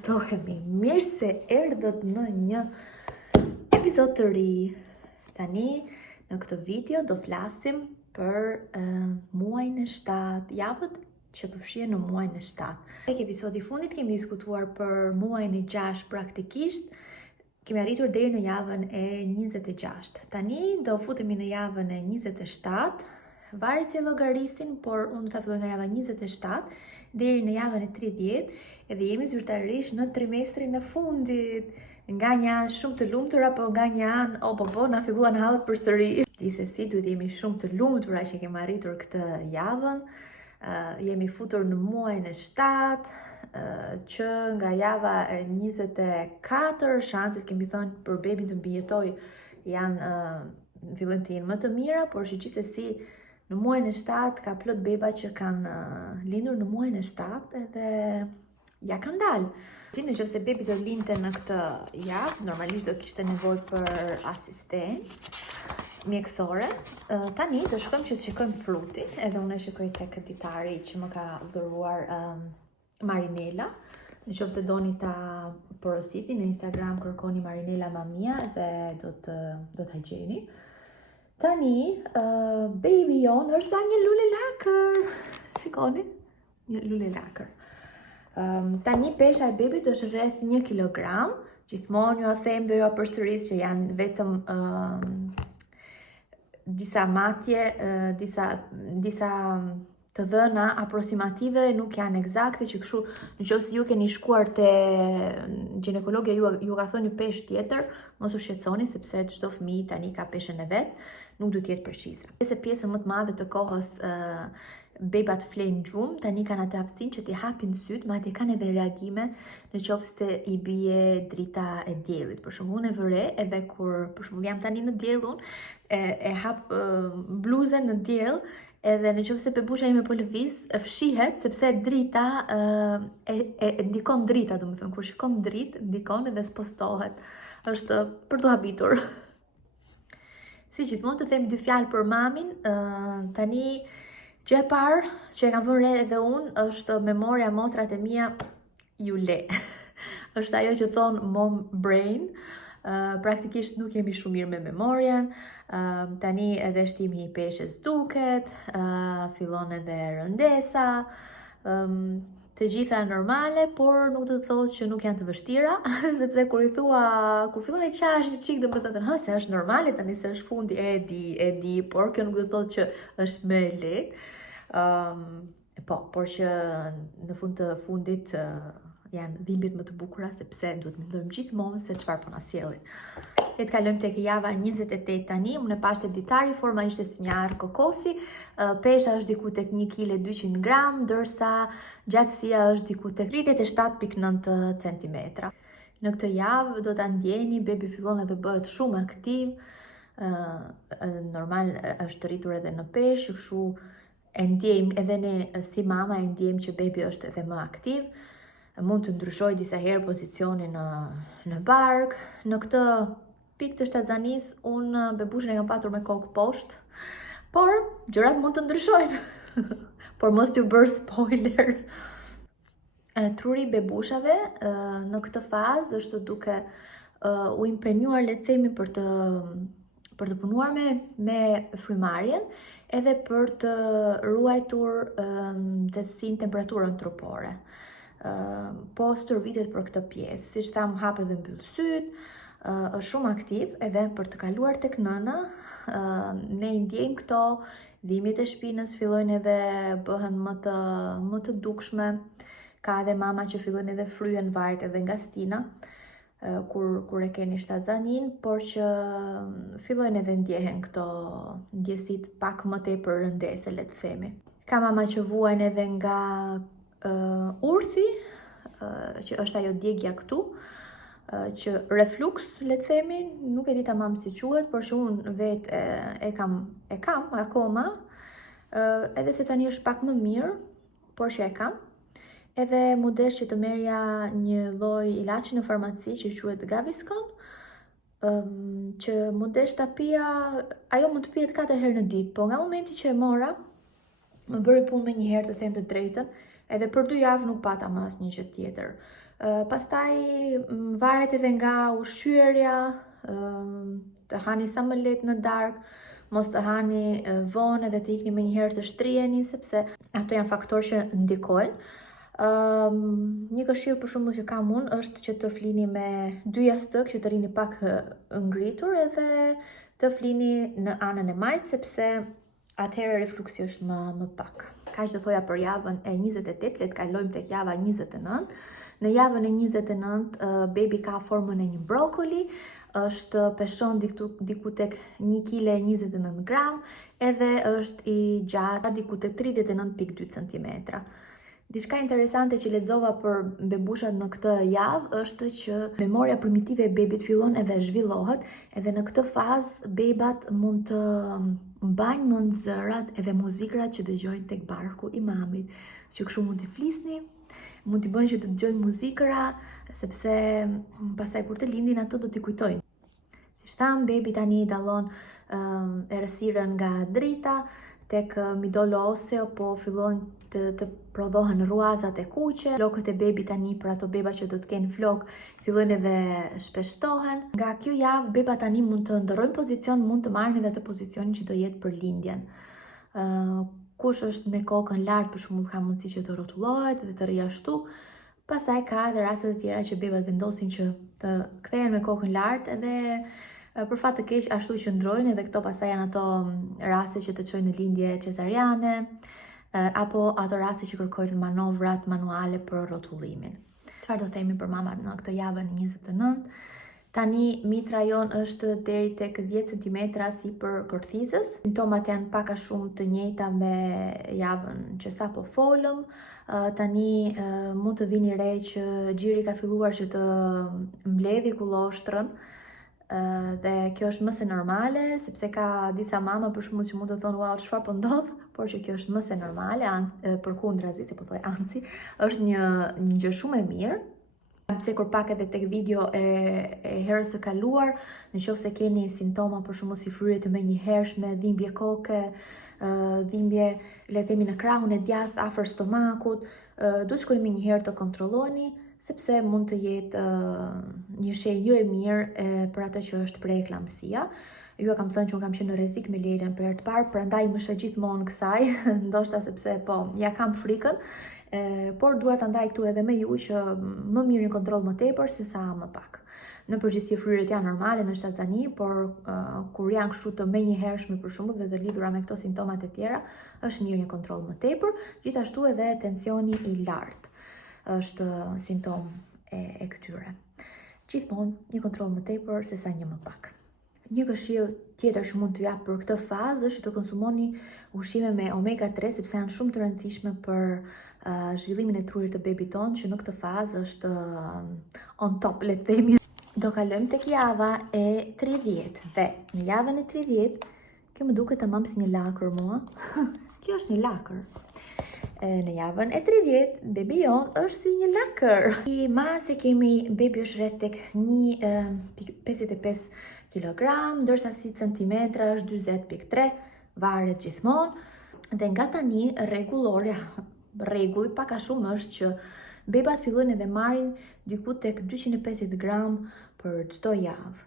gënjetohemi. Mirë se erdhët në një episod të ri. Tani, në këtë video do flasim për muajin e 7, javët që përfshihen në muajin e 7. Tek episodi i fundit kemi diskutuar për muajin e 6 praktikisht. Kemi arritur deri në javën e 26. Tani do futemi në javën e 27. Varet se llogarisin, por unë do ta filloj nga java 27 deri në javën e 30, edhe jemi zyrtarisht në trimestrin e fundit. Nga një anë shumë të lumtur, apo nga një anë na filluan hallet përsëri. Gjithsesi duhet jemi shumë të lumtura që kemi arritur këtë javën. Jemi futur në muajin e 7, që nga java e 24 shanset kemi thënë për bebin të mbijetoj janë fillojnë të jenë më të mira, por që gjithsesi në muajin e 7 ka plot beba që kanë lindur në muajin e 7 edhe ja kanë dalë. Si nëse bebi do linte në këtë javë, normalisht do kishte nevojë për asistencë mjekësore. Tani do shkojmë që të shikojmë frutin, edhe unë e shikoj tek ditari që më ka dhuruar Marinela. Nëse doni ta porositni në Instagram, kërkoni Marinela Mamia dhe do ta gjeni. Tani, baby jon është sa një lule lakër. Shikoni, një lule lakër. Tani pesha e bebit është rreth 1 kilogram. Gjithmonë ju a them dhe ju a përsëris që janë vetëm disa matje, disa të dhëna aproksimative, nuk janë eksakte, që kështu nëse ju keni shkuar te ginekologja ju ka thënë një peshë tjetër, mos u shqetësoni sepse çdo fëmijë tani ka peshën e vet, nuk duhet të jetë precize. Se pjesën më të madhe të kohës bebat flejnë gjumë, tani kanë atë aftësinë që t'i hapin syt, madje kanë edhe reagime në qoftë se i bie drita e diellit. Për shembull, unë e vëre edhe kur për shembull jam tani në diell, e hap bluzën në diell, edhe në qoftë se bebusha ime po lëviz, fshihet sepse drita e ndikon drita, domethënë kur shikon dritë, ndikon edhe spostohet. Është për të habitur. Si gjithmonë të them 2 fjalë për mamin. Tani gjë e parë që e kam vënë re edhe unë është memoria motrat e mia ju le. Është ajo që thon mom brain. Praktikisht nuk jemi shumë mirë me memorien. Tani edhe shtimi i peshës duket, fillon edhe rëndesa. Të gjitha normale, por nuk do të thotë që nuk janë të vështira, sepse kur fillon e qash një çik, do të thotë se është normale, tani se është fundi, e di, por kjo nuk do të thotë që është më e lehtë. Por që në fund të fundit janë dhimbjet më të bukura, sepse duhet mendojmë gjithmonë se çfarë po na sjellin. Le të kalojmë tek java 28 tani. Unë e pash te ditari, forma ishte si një ark kokosi, pesha është diku tek 1 kg 200 gram, ndërsa gjatësia është diku tek 37.9 cm. Në këtë javë do ta ndjeni, bebi fillon edhe bëhet shumë aktiv. Normal është rritur edhe në peshë, kështu e ndjejmë edhe ne si mama e ndjejmë që bebi është edhe më aktiv. Mund të ndryshoj disa herë pozicionin në bark. Në këtë pikë të shtatzanis, unë bebushën e kam patur me kokë poshtë, por gjërat mund të ndryshojnë. Por mos t'ju bërë spoiler. Truri bebushave në këtë fazë është duke u impenjuar, le të themi, për të punuar me frymarrjen, edhe për të ruajtur nxehtësinë, temperaturën trupore. Po stërvitet për këtë pjesë, siç tham, hap edhe mbyll syt, është shumë aktiv, edhe për të kaluar tek nëna, ne i ndjejmë këto dhimbjet e shpinës, fillojnë edhe bëhen më të dukshme. Ka edhe mama që fillojnë edhe fryhen, varet edhe nga stina kur e keni shtatzanin, por që fillojnë edhe ndjehen këto ndjesit pak më tepër rëndese, le të themi. Ka mama që vuajnë edhe nga urthi, që është ajo djegja këtu, që reflux, le të themi, nuk e di tamam si quhet, por që unë vetë e kam akoma, edhe se tani është pak më mirë, por që e kam. Edhe mu desh që të merja një lloj ilaçi në farmaci që quhet Gaviscon, që mu desh ta pija, ajo mund të pijet 4 herë në ditë, po nga momenti që e mora, më bëri punë me një herë, të them të drejtën, edhe për 2 javë nuk pata më asnjë gjë tjetër. Pastaj varet edhe nga ushqyerja, të hani sa më lehtë në darkë, mos të hani vonë edhe të ikni me njëherë të shtriheni, sepse ato janë faktorë që ndikojnë. Një këshill për shembull që kam unë është që të flini me 2 jastëk, që të rini pak ngritur edhe të flini në anën e majtë, sepse atëherë refluksi është më pak. Kaq do thoja për javën e 28, le të kalojmë tek java 29. Në javën e 29, baby ka formën e një brokoli, është peshon diku tek 1,29 kg edhe është i gjatë diku tek 39,2 cm. Diçka interesante që lexova për bebushat në këtë javë është që memoria primitive e bebit fillon edhe zhvillohet, edhe në këtë fazë bebat mund të mbajnë mend zërat edhe muzikrat që dëgjojnë tek barku i mamit. Që kështu mund t'i flisni, mund t'i bëni që të dëgjojnë muzikra, sepse pastaj kur të lindin ato do t'i kujtojnë. Si tham, bebi tani dallon errësirën nga drita tek midollo oseo, po fillon të prodhohen rruazat e kuqe. Flokët e bebi tani, për ato beba që do të kenë flok, fillojnë edhe shpeshtohen. Nga kjo javë beba tani mund të ndërrojnë pozicion, mund të marrin edhe atë pozicionin që do jetë për lindjen. Kush është me kokën lart, për shembull, ka mundësi që të rrotullohet dhe të rrijë ashtu. Pastaj ka edhe raste të tjera që bebat vendosin që të kthehen me kokën lart edhe për fat të keq ashtu që ndrojnë, edhe këto pastaj janë ato raste që të çojnë në lindje cesariane, apo ato raste që kërkojnë manovrat manuale për rrotullimin. Çfarë do themi për mamat në këtë javën 29? Tani mitra jon është deri tek 10 cm sipër kërthizës. Simptomat janë pak a shumë të njëjta me javën që sapo folëm. Tani mund të vini re që gjiri ka filluar që të mbledhi kulloshtrën, dhe kjo është më se normale, sepse ka disa mama për shembull që mund të thonë wow, çfarë po ndodh, por që kjo është më se normale, përkundrazi, si po thoj Anci, është një gjë shumë e mirë. Kam cekur pak edhe tek video e herës së kaluar, nëse keni simptoma për shembull si fryrje të menjëhershme, dhimbje koke, dhimbje le të themi në krahun e djathtë afër stomakut, duhet shkoni më njëherë të kontrolloni, sepse mund të jetë një shenjë jo e mirë për atë që është preeklamsia. Ju e kam thënë që unë kam qenë në rrezik me Leilën për herë të parë, prandaj më shë gjithmonë kësaj, ndoshta sepse po ja kam frikën, por dua ta ndaj këtu edhe me ju që më mirë një kontroll më tepër se sa më pak. Në përgjithësi fryrjet janë normale në shtatzani, por kur janë kështu të menjëhershme për shembull dhe të lidhura me këto simptomat e tjera, është mirë një kontroll më tepër, gjithashtu edhe tensioni i lartë është simptom e këtyre. Gjithmonë një kontroll më tepër se sa një më pak. Një këshill tjetër që mund t'ju jap për këtë fazë është të konsumoni ushqime me omega 3, sepse janë shumë të rëndësishme për zhvillimin e trurit të bebit ton, që në këtë fazë është on top, le të themi. Do kalojmë tek java e 30 dhe në javën e 30, kjo më duket tamam si një lakër mua. Kjo është një lakër. Në javën e 30, bebi jon është si një lakër. Ma se kemi, bebi është rreth tek 1,55 kg, ndërsa si centimetra është 40,3, varet gjithmonë. Dhe nga tani rregulli pak a shumë është që bebat fillojnë edhe marrin diku tek 250 gram për çdo javë.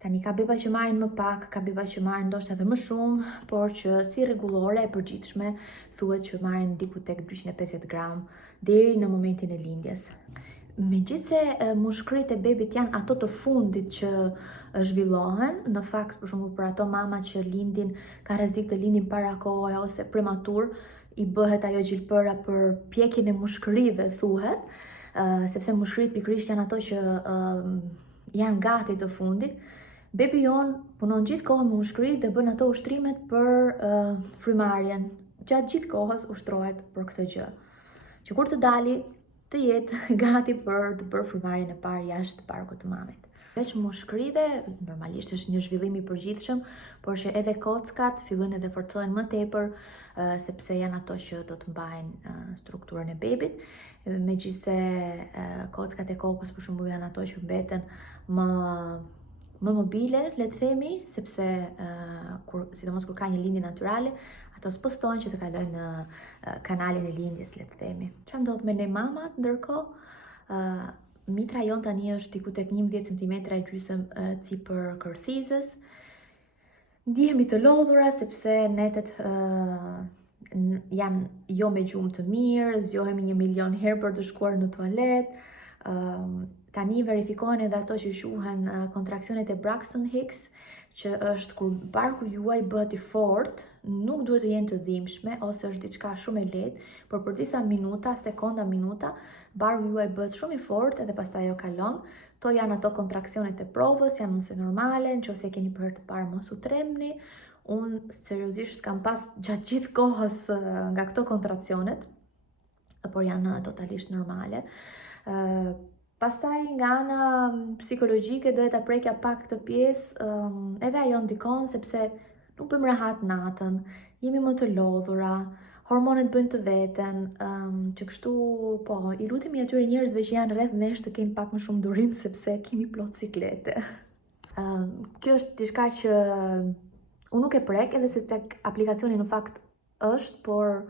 Tani ka beba që marrin më pak, ka beba që marrin ndoshta edhe më shumë, por që si rregullore e përgjithshme thuhet që marrin diku tek 250 gram deri në momentin e lindjes. Megjithse mushkëritë e bebit janë ato të fundit që zhvillohen, në fakt për shembull për ato mama që lindin, ka rrezik të lindin para kohe ose prematur, i bëhet ajo gjilpëra për pjekjen e mushkërive thuhet, sepse mushkëritë pikërisht janë ato që janë gati të fundit. Bebi jon punon gjithë kohën me mushkëri dhe bën ato ushtrimet për frymarrjen. Gjatë gjithë kohës ushtrohet për këtë gjë, që kur të dali të jetë gati për të bërë frymarrjen e parë jashtë barkut të mamit. Veç mushkërive, normalisht është një zhvillim i përgjithshëm, por që edhe kockat fillojnë edhe forcohen më tepër, sepse janë ato që do të mbajnë strukturën e bebit. Megjithse kockat e kokës për shembull janë ato që mbeten më mobile, le të themi, sepse sidomos kur ka një lindje natyrale, ato spostohen që të kalojnë në kanalin e lindjes, le të themi. Çfarë ndodh me ne mamat ndërkohë? Mitra jon tani është diku tek 11 cm e gjysëm sipër kërthizës. Ndihemi të lodhura sepse netet janë jo me gjumë të mirë, zgjohemi 1.000.000 herë për të shkuar në tualet. Tani verifikohen edhe ato që quhen kontraksionet e Braxton Hicks, që është kur barku juaj bëhet i fortë, nuk duhet të jenë të dhimbshme ose është diçka shumë e lehtë, por për disa minuta, sekonda, minuta, barku juaj bëhet shumë i fortë edhe pastaj ajo kalon. To janë ato kontraksionet e provës, janë nëse normale, nëse keni për herë të parë mos u tremni. Unë seriozisht s'kam pas gjatë gjithë kohës nga këto kontraksionet, por janë totalisht normale. Pastaj nga ana psikologjike dohet ta prekja pak këtë pjesë, edhe ajo ndikon sepse nuk bëjmë rehat natën, jemi më të lodhura, hormonet bëjnë të veten, që kështu po, i lutemi atyre njerëzve që janë rreth nesh të kenë pak më shumë durim sepse kemi plot ciklete. Kjo është diçka që unë nuk e prek, edhe se tek aplikacioni në fakt është, por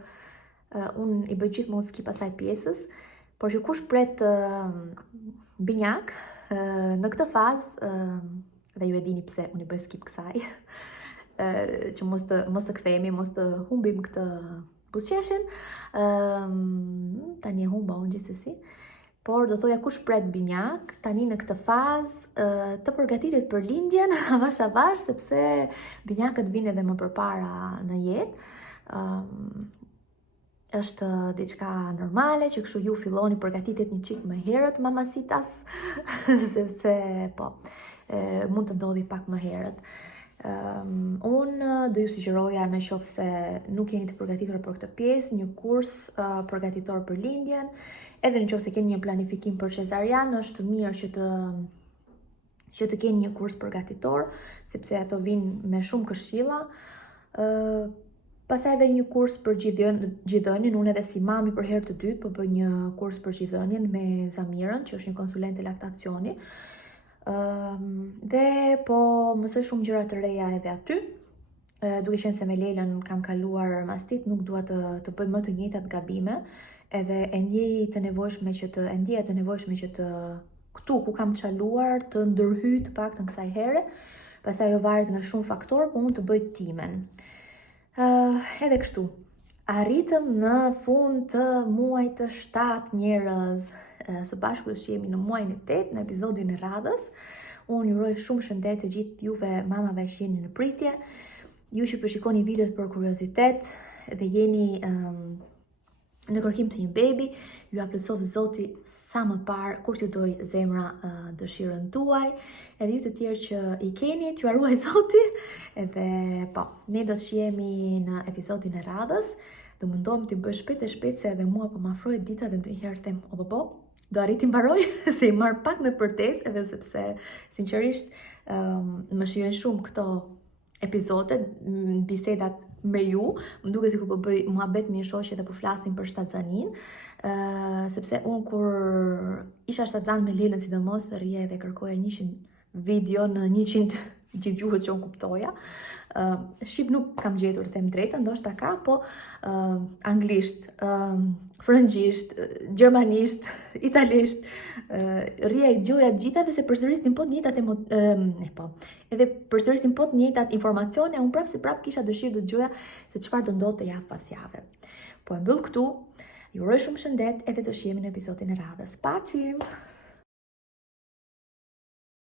unë i bëj gjithmonë skip asaj pjesës. Por që kush pret binjak, në këtë fazë, dhe ju e dini pse unë i bëj skip kësaj, që mos të kthehemi, mos të humbim këtë buzëqeshjen, tani e humba unë gjithsesi, por do thoja kush pret binjak, tani në këtë fazë të përgatitet për lindjen, avash, sepse binjakët vinë edhe më përpara në jetë. Është diçka normale që kështu ju filloni përgatitet një çik më herët mamasitas, sepse po, mund të ndodhi pak më herët. Unë do ju sugjeroja në qoftë se nuk jeni të përgatitur për këtë pjesë, një kurs përgatitor për lindjen, edhe në qoftë se keni një planifikim për cesarian, është mirë që të keni një kurs përgatitor, sepse ato vinë me shumë këshilla. Pastaj edhe një kurs për gjithënien, unë edhe si mami për herë të dytë po bëj një kurs për gjithënien me Zamirën, që është një konsulente laktacioni. Dhe po mësoj shumë gjëra të reja edhe aty. Duke qenë se me Lelën kam kaluar mastit, nuk dua të bëj më të njëjtat gabime, edhe e ndjej të nevojshme që të këtu ku kam çaluar të ndërhyj të paktën kësaj here. Pastaj ajo varet nga shumë faktorë, po unë të bëj timen. Edhe kështu, arritëm në fund të muajit të 7 njerëz, së bashku që jemi në muajin e 8 në episodin e radhës. Unë ju uroj shumë shëndet të gjithë juve mamave që jeni në pritje, ju që përshikoni videot për kuriozitet dhe jeni në kërkim të një bebi, ju aplësov Zoti sa më parë kur t'ju doj zemra dëshirën tuaj, edhe ju të tjerë që i keni, t'ju aruaj Zoti, edhe po, ne do të shihemi në episodin e radhës, do mundohem t'i bëj shpejt e shpejt se edhe mua po m'afrohet dita dhe ndonjëherë them, o bo, do arriti mbaroj, se i marr pak me përtesë, edhe sepse sinqerisht më shijojnë shumë këto episode, bisedat me ju, më duket sikur po bëj muhabet me një shoqe dhe po flasim për shtatzanin, sepse unë kur isha shtatzan me Lelën sidomos, rrija edhe kërkoja 100 video në 100 gjithë gjuhët që unë kuptoja. Shqip nuk kam gjetur të them drejtën, ndoshta ka, po anglisht, frëngjisht, gjermanisht, italisht, rrija i gjoja gjitha dhe se përsërisnin po të njëjtat edhe përsërisnin po të njëjtat informacione, unë prapë kisha dëshirë të gjoja se çfarë do ndodhte javë pas jave. Po e mbyll këtu, ju uroj shumë shëndet edhe do shihemi në episodin e radhës. Paqim!